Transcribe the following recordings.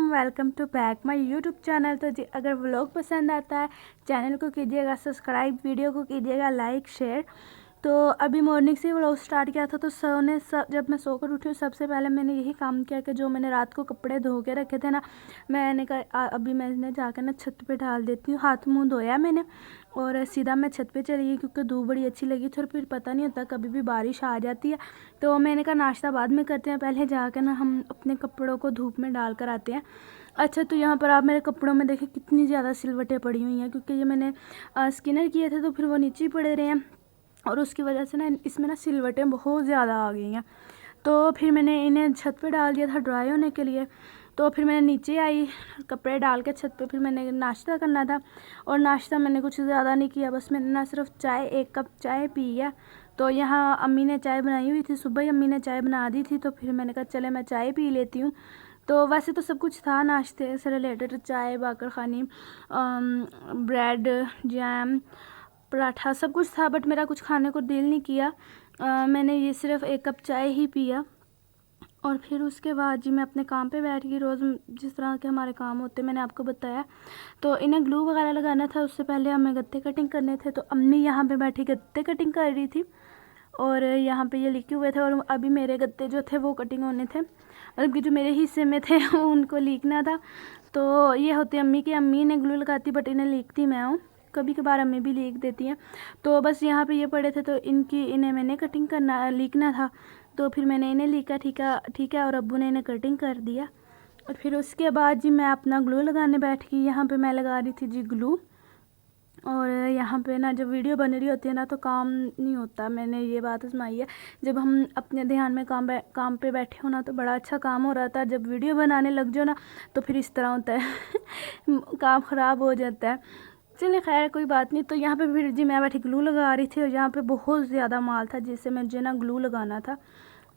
Welcome to back my YouTube channel. तो जी अगर व्लॉग पसंद आता है चैनल को कीजिएगा सब्सक्राइब, वीडियो को कीजिएगा लाइक शेयर। तो अभी मॉर्निंग से व्लॉग स्टार्ट किया था। तो जब मैं सोकर उठी सबसे पहले मैंने यही काम किया कि जो मैंने रात को कपड़े धो के रखे थे ना, मैंने कहा अभी मैंने जाकर ना छत पे डाल देती हूँ। हाथ मुँह धोया मैंने और सीधा मैं छत पे चली गई क्योंकि धूप बड़ी अच्छी लगी थी और फिर पता नहीं होता कभी भी बारिश आ जाती है। तो मैंने कहा नाश्ता बाद में करते हैं, पहले जाकर ना हम अपने कपड़ों को धूप में डाल कर आते हैं। अच्छा, तो यहाँ पर आप मेरे कपड़ों में देखें कितनी ज़्यादा सिलवटें पड़ी हुई हैं, क्योंकि ये मैंने स्किनर किए थे तो फिर वो नीचे ही पड़े रहे हैं और उसकी वजह से ना इसमें ना सिलवटें बहुत ज़्यादा आ गई हैं। तो फिर मैंने इन्हें छत पे डाल दिया था ड्राई होने के लिए। तो फिर मैंने नीचे आई कपड़े डाल के छत पे, फिर मैंने नाश्ता करना था और नाश्ता मैंने कुछ ज़्यादा नहीं किया, बस मैंने ना सिर्फ चाय 1 कप चाय पी है। तो यहाँ अम्मी ने चाय बनाई हुई थी, सुबह ही अम्मी ने चाय बना दी थी, तो फिर मैंने कहा चले मैं चाय पी लेती हूँ। तो वैसे तो सब कुछ था नाश्ते से रिलेटेड, चाय बाकर खानी, ब्रेड, जैम, पराठा सब कुछ था, बट मेरा कुछ खाने को दिल नहीं किया। मैंने ये सिर्फ 1 कप चाय ही पिया और फिर उसके बाद जी मैं अपने काम पे बैठ गई। रोज़ जिस तरह के हमारे काम होते मैंने आपको बताया। तो इन्हें ग्लू वगैरह लगाना था, उससे पहले हमें गत्ते कटिंग करने थे। तो अम्मी यहाँ पे बैठी गत्ते कटिंग कर रही थी और यहाँ पे ये लिखे हुए थे और अभी मेरे गत्ते जो थे वो कटिंग होने थे, मतलब कि जो मेरे हिस्से में थे उनको लीकना था। तो ये होती अम्मी की, अम्मी ने ग्लू लगाती बट इन्हें लीकती मैं हूँ, कभी कभार अम्मी भी लीक देती हैं। तो बस यहाँ पे ये पड़े थे तो इन्हें मैंने कटिंग करना लीकना था, तो फिर मैंने इन्हें लीका ठीक है और अब्बू ने इन्हें कटिंग कर दिया। और फिर उसके बाद जी मैं अपना ग्लू लगाने बैठ गई। यहाँ पे मैं लगा रही थी जी ग्लू और यहाँ पे ना जब वीडियो बन रही होती है ना तो काम नहीं होता, मैंने ये बात आजमाई है। जब हम अपने ध्यान में काम पे बैठे हो ना तो बड़ा अच्छा काम हो रहा था, जब वीडियो बनाने लग जाओ ना तो फिर इस तरह होता है काम ख़राब हो जाता है। चलिए खैर कोई बात नहीं। तो यहाँ पे फिर जी मैं बैठी ग्लू लगा रही थी और यहाँ पे बहुत ज़्यादा माल था जिससे मुझे ना ग्लू लगाना था।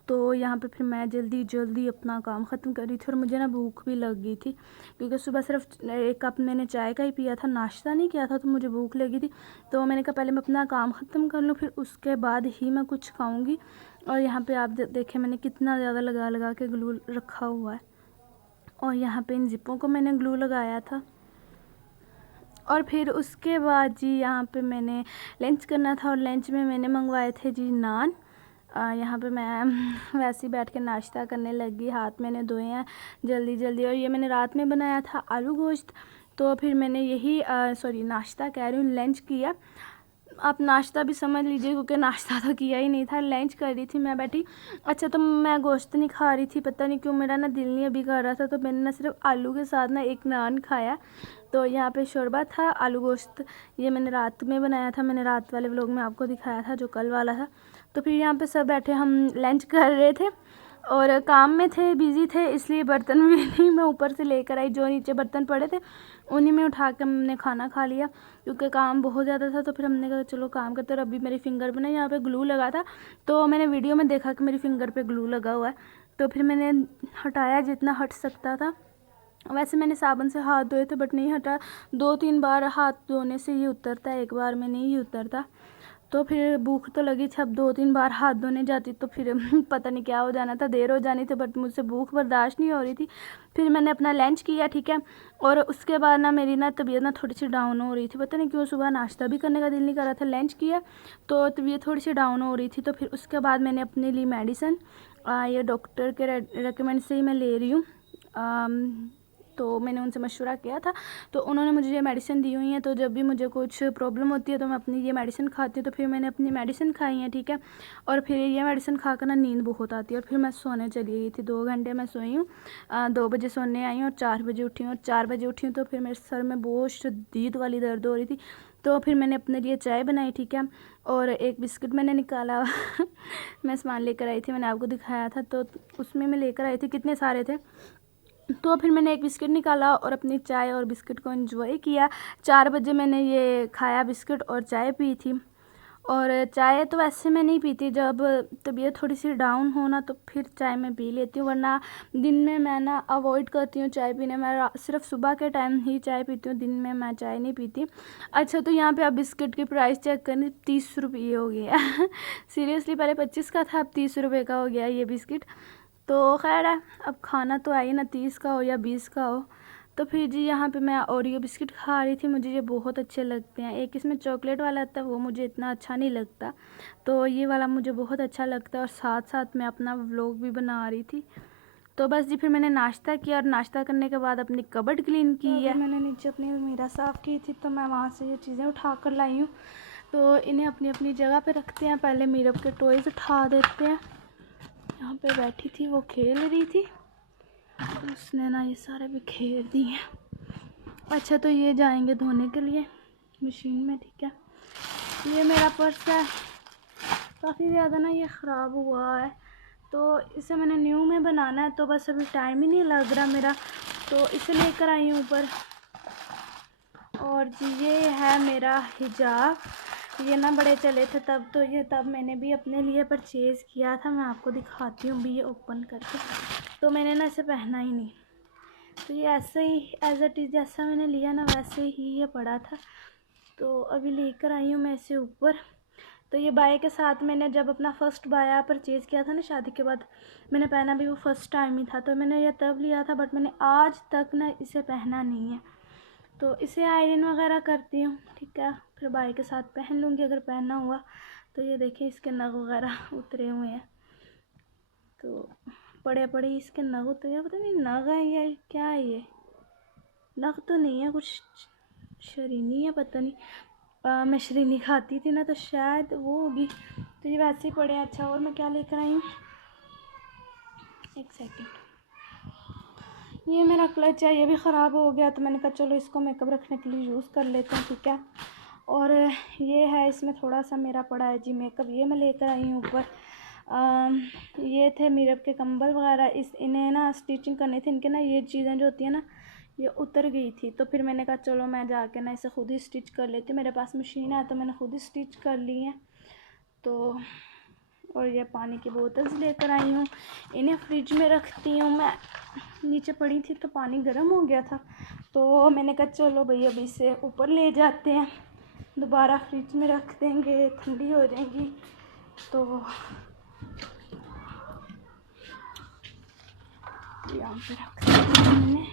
तो यहाँ पे फिर मैं जल्दी जल्दी अपना काम ख़त्म कर रही थी और मुझे ना भूख भी लग गई थी, क्योंकि सुबह सिर्फ 1 कप मैंने चाय का ही पिया था, नाश्ता नहीं किया था, तो मुझे भूख लगी थी। तो मैंने कहा पहले मैं अपना काम ख़त्म कर लूँ फिर उसके बाद ही मैं कुछ खाऊँगी। और यहाँ पे आप देखें मैंने कितना ज़्यादा लगा लगा के ग्लू रखा हुआ है और यहाँ पे इन जिपों को मैंने ग्लू लगाया था। और फिर उसके बाद जी यहाँ पे मैंने लंच करना था और लंच में मैंने मंगवाए थे जी नान। यहाँ पे मैं वैसे ही बैठ के नाश्ता करने लगी, हाथ मैंने धोए हैं जल्दी जल्दी। और ये मैंने रात में बनाया था आलू गोश्त, तो फिर मैंने यही नाश्ता कह रही हूँ, लंच किया। आप नाश्ता भी समझ लीजिए क्योंकि नाश्ता तो किया ही नहीं था, लंच कर रही थी मैं बैठी। अच्छा, तो मैं गोश्त नहीं खा रही थी, पता नहीं क्यों मेरा ना दिल नहीं अभी कर रहा था, तो मैंने ना सिर्फ आलू के साथ ना एक नान खाया। तो यहाँ पे शोरबा था, आलू गोश्त ये मैंने रात में बनाया था, मैंने रात वाले व्लॉग में आपको दिखाया था जो कल वाला था। तो फिर यहाँ पे सब बैठे हम लंच कर रहे थे और काम में थे, बिज़ी थे, इसलिए बर्तन भी नहीं मैं ऊपर से लेकर आई, जो नीचे बर्तन पड़े थे उन्हीं में उठा के हमने खाना खा लिया, क्योंकि काम बहुत ज़्यादा था। तो फिर हमने कहा चलो काम करते। और अभी मेरी फिंगर पे ना यहाँ पे ग्लू लगा था, तो मैंने वीडियो में देखा कि मेरी फिंगर पे ग्लू लगा हुआ है, तो फिर मैंने हटाया जितना हट सकता था। वैसे मैंने साबुन से हाथ धोए थे बट नहीं हटा, 2-3 बार हाथ धोने से ये उतरता है, एक बार में नहीं उतरता। तो फिर भूख तो लगी थी, अब 2-3 बार हाथ धोने जाती तो फिर पता नहीं क्या हो जाना था, देर हो जानी थी, बट मुझसे भूख बर्दाश्त नहीं हो रही थी। फिर मैंने अपना लंच किया, ठीक है। और उसके बाद ना मेरी ना तबीयत ना थोड़ी सी डाउन हो रही थी, पता नहीं क्यों, सुबह नाश्ता भी करने का दिल नहीं कर रहा था, लंच किया तो तबीयत थोड़ी सी डाउन हो रही थी। तो फिर उसके बाद मैंने अपने लिए मेडिसिन ये डॉक्टर के रेकमेंड से ही मैं ले रही हूँ। तो मैंने उनसे मशवरा किया था, तो उन्होंने मुझे ये मेडिसिन दी हुई है। तो जब भी मुझे कुछ प्रॉब्लम होती है तो मैं अपनी ये मेडिसिन खाती हूँ, तो फिर मैंने अपनी मेडिसिन खाई है, ठीक है। और फिर ये मेडिसिन खाकर ना नींद बहुत आती है और फिर मैं सोने चली गई थी, 2 घंटे मैं सोई हूँ। 2 बजे सोने आई हूँ और 4 बजे उठी हूँ, और 4 बजे उठी हूँ तो फिर मेरे सर में बहुत शदीद वाली दर्द हो रही थी। तो फिर मैंने अपने लिए चाय बनाई, ठीक है, और एक बिस्किट मैंने निकाला मैं सामान लेकर आई थी, मैंने आपको दिखाया था, तो उसमें मैं लेकर आई थी, कितने सारे थे। तो फिर मैंने एक बिस्किट निकाला और अपनी चाय और बिस्किट को एंजॉय किया। 4 बजे मैंने ये खाया बिस्किट और चाय पी थी। और चाय तो वैसे मैं नहीं पीती, जब तबीयत थोड़ी सी डाउन हो ना तो फिर चाय मैं पी लेती हूँ, वरना दिन में मैं ना अवॉइड करती हूँ चाय पीने। मैं सिर्फ सुबह के टाइम ही चाय पीती हूँ, दिन में मैं चाय नहीं पीती। अच्छा, तो यहाँ पे आप बिस्किट की प्राइस चेक करें, 30 रुपये हो गया सीरियसली, पहले 25 का था, अब 30 रुपये का हो गया ये बिस्किट। तो खैर है, अब खाना तो है ही ना, 30 का हो या 20 का हो। तो फिर जी यहाँ पे मैं ओरियो बिस्किट खा रही थी, मुझे ये बहुत अच्छे लगते हैं। एक इसमें चॉकलेट वाला आता है, वो मुझे इतना अच्छा नहीं लगता, तो ये वाला मुझे बहुत अच्छा लगता है। और साथ साथ मैं अपना व्लॉग भी बना रही थी। तो बस जी फिर मैंने नाश्ता किया, और नाश्ता करने के बाद अपनी कबर्ड क्लीन की है। मैंने नीचे अपनी अलमीरा साफ़ की थी, तो मैं वहाँ से ये चीज़ें उठा कर लाई हूँ। तो इन्हें अपनी अपनी जगह पे रखते हैं। पहले मीरब के टॉयज़ उठा देते हैं। यहाँ पे बैठी थी, वो खेल रही थी, उसने ना ये सारे बिखेर दिए। अच्छा, तो ये जाएंगे धोने के लिए मशीन में, ठीक है। ये मेरा पर्स है, काफ़ी ज़्यादा ना ये ख़राब हुआ है, तो इसे मैंने न्यू में बनाना है, तो बस अभी टाइम ही नहीं लग रहा मेरा, तो इसे लेकर आई हूँ ऊपर। और जी ये है मेरा हिजाब, ये ना बड़े चले थे तब, तो ये तब मैंने भी अपने लिए परचेज़ किया था। मैं आपको दिखाती हूँ भी ये ओपन करके, तो मैंने ना इसे पहना ही नहीं, तो ये ऐसे ही एज़ इट इज़ जैसा मैंने लिया ना वैसे ही ये पड़ा था। तो अभी लेकर आई हूँ मैं इसे ऊपर। तो ये बाय के साथ मैंने जब अपना फ़र्स्ट बाया परचेज़ किया था ना शादी के बाद, मैंने पहना भी वो फ़र्स्ट टाइम ही था, तो मैंने ये तब लिया था, बट मैंने आज तक ना इसे पहना नहीं है। तो इसे आयरन वगैरह करती हूँ, ठीक है, फिर बाय के साथ पहन लूँगी अगर पहनना हुआ। तो ये देखिए इसके नग वगैरह उतरे हुए हैं, तो पड़े पड़े इसके नग उतरे हैं, पता नहीं नग है या क्या है, ये नग तो नहीं है, कुछ शरीनी है, पता नहीं। मैं शरीनी खाती थी ना, तो शायद वो होगी, तो ये वैसे ही पड़े हैं। अच्छा, और मैं क्या लेकर आई हूँ, एक सेकेंड, ये मेरा क्लच है, ये भी ख़राब हो गया, तो मैंने कहा चलो इसको मेकअप रखने के लिए यूज़ कर लेते हैं, ठीक है। और ये है, इसमें थोड़ा सा मेरा पड़ा है जी मेकअप, ये मैं लेकर आई हूँ ऊपर। ये थे मीरब के कंबल वगैरह, इन्हें ना स्टिचिंग करनी थी, इनके ना ये चीज़ें जो होती हैं ना ये उतर गई थी, तो फिर मैंने कहा चलो मैं जाके ना इसे खुद ही स्टिच कर लेती हूँ। मेरे पास मशीन है, तो मैंने खुद ही स्टिच कर ली है। तो और ये पानी की बोतल्स लेकर आई हूँ, इन्हें फ्रिज में रखती हूँ मैं। नीचे पड़ी थी तो पानी गर्म हो गया था, तो मैंने कहा चलो भैया अभी इसे ऊपर ले जाते हैं, दोबारा फ्रिज में रख देंगे, ठंडी हो जाएंगी। तो यहाँ पे रख दिया मैंने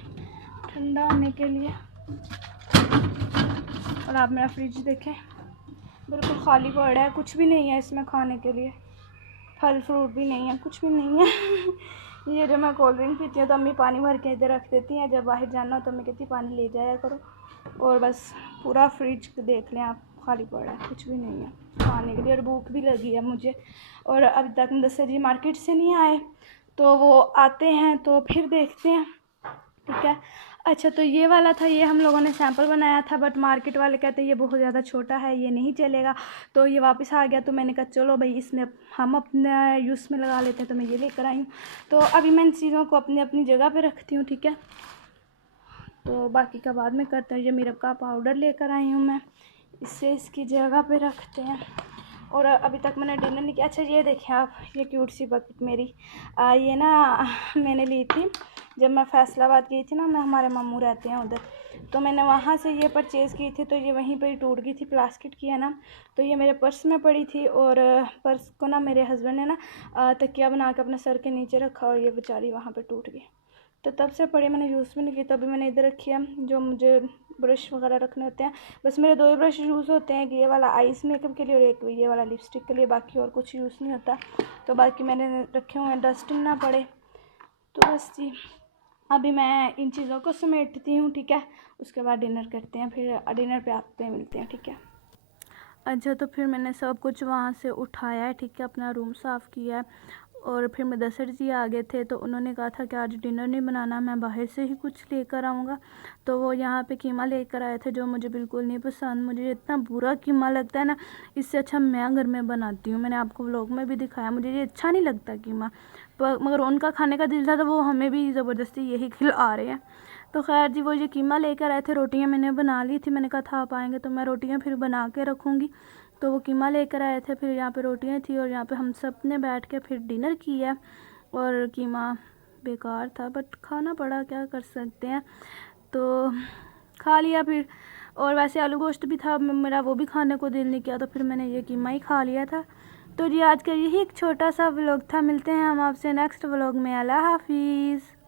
ठंडा होने के लिए। और आप मेरा फ्रिज देखें, बिल्कुल खाली पड़ा है, कुछ भी नहीं है इसमें खाने के लिए, फल फ्रूट भी नहीं है, कुछ भी नहीं है। ये जो मैं कोल्ड ड्रिंक पीती हूँ तो अम्मी पानी भर के इधर रख देती हैं, जब बाहर जाना हो तो अम्मी कहती पानी ले जाया करो। और बस पूरा फ्रिज देख लें आप, खाली पड़ा है, कुछ भी नहीं है खाने के लिए। और भूख भी लगी है मुझे, और अभी तक मुदस्सिर जी मार्केट से नहीं आए, तो वो आते हैं तो फिर देखते हैं, ठीक है। अच्छा, तो ये वाला था, ये हम लोगों ने सैंपल बनाया था, बट मार्केट वाले कहते हैं ये बहुत ज़्यादा छोटा है, ये नहीं चलेगा, तो ये वापस आ गया। तो मैंने कहा चलो भाई इसमें हम अपने यूज़ में लगा लेते हैं, तो मैं ये लेकर आई हूँ। तो अभी मैं इन चीज़ों को अपनी अपनी जगह पे रखती हूँ, ठीक है। तो बाकी का बाद में करते हैं। ये मिरब का पाउडर लेकर आई हूँ मैं, इससे इसकी जगह पे रखते हैं। और अभी तक मैंने डिनर नहीं किया। अच्छा, ये देखें आप, ये क्यूट सी बकेट मेरी, ये ना मैंने ली थी जब मैं फैसलाबाद गई थी ना, मैं हमारे मामू रहते हैं उधर, तो मैंने वहाँ से ये परचेज़ की थी, तो ये वहीं पर ही टूट गई थी, प्लास्टिक की है ना, तो ये मेरे पर्स में पड़ी थी। और पर्स को ना मेरे हस्बैंड ने ना तकिया बना के अपने सर के नीचे रखा, और ये बेचारी वहाँ पर टूट गई, तो तब से पड़ी, मैंने यूज़ भी नहीं की। तो अभी मैंने इधर रखी है, जो मुझे ब्रश वगैरह रखने होते हैं, बस मेरे 2 ही ब्रश यूज़ होते हैं, ये वाला आइस मेकअप के लिए और एक ये वाला लिपस्टिक के लिए, बाकी और कुछ यूज़ नहीं होता। तो बाकी मैंने रखे हुए हैं डस्ट ना पड़े। तो बस जी अभी मैं इन चीज़ों को समेटती हूँ, ठीक है, उसके बाद डिनर करते हैं, फिर डिनर पे आते हैं, मिलते हैं, ठीक है। अच्छा, तो फिर मैंने सब कुछ वहाँ से उठाया है, ठीक है, अपना रूम साफ़ किया है, और फिर मुदस्सिर जी आ गए थे, तो उन्होंने कहा था कि आज डिनर नहीं बनाना, मैं बाहर से ही कुछ लेकर आऊँगा। तो वो यहाँ पे कीमा लेकर आए थे, जो मुझे बिल्कुल नहीं पसंद, मुझे इतना बुरा कीमा लगता है ना, इससे अच्छा मैं घर में बनाती हूँ। मैंने आपको व्लॉग में भी दिखाया, मुझे ये अच्छा नहीं लगता कीमा, पर मगर उनका खाने का दिल था, तो वो हमें भी ज़बरदस्ती यही खिला रहे हैं। तो खैर जी वो ये कीमा लेकर आए थे, रोटियाँ मैंने बना ली थी, मैंने कहा था आप आएँगे तो मैं रोटियाँ फिर बना के रखूँगी। तो वो कीमा लेकर आए थे, फिर यहाँ पे रोटियाँ थी, और यहाँ पे हम सब ने बैठ के फिर डिनर किया। और कीमा बेकार था, बट खाना पड़ा, क्या कर सकते हैं, तो खा लिया फिर। और वैसे आलू गोश्त भी था मेरा, वो भी खाने को दिल नहीं किया, तो फिर मैंने ये कीमा ही खा लिया था, तो जी आज का यही एक छोटा सा व्लॉग था। मिलते हैं हम आपसे नेक्स्ट व्लॉग में। अल्लाह हाफिज़।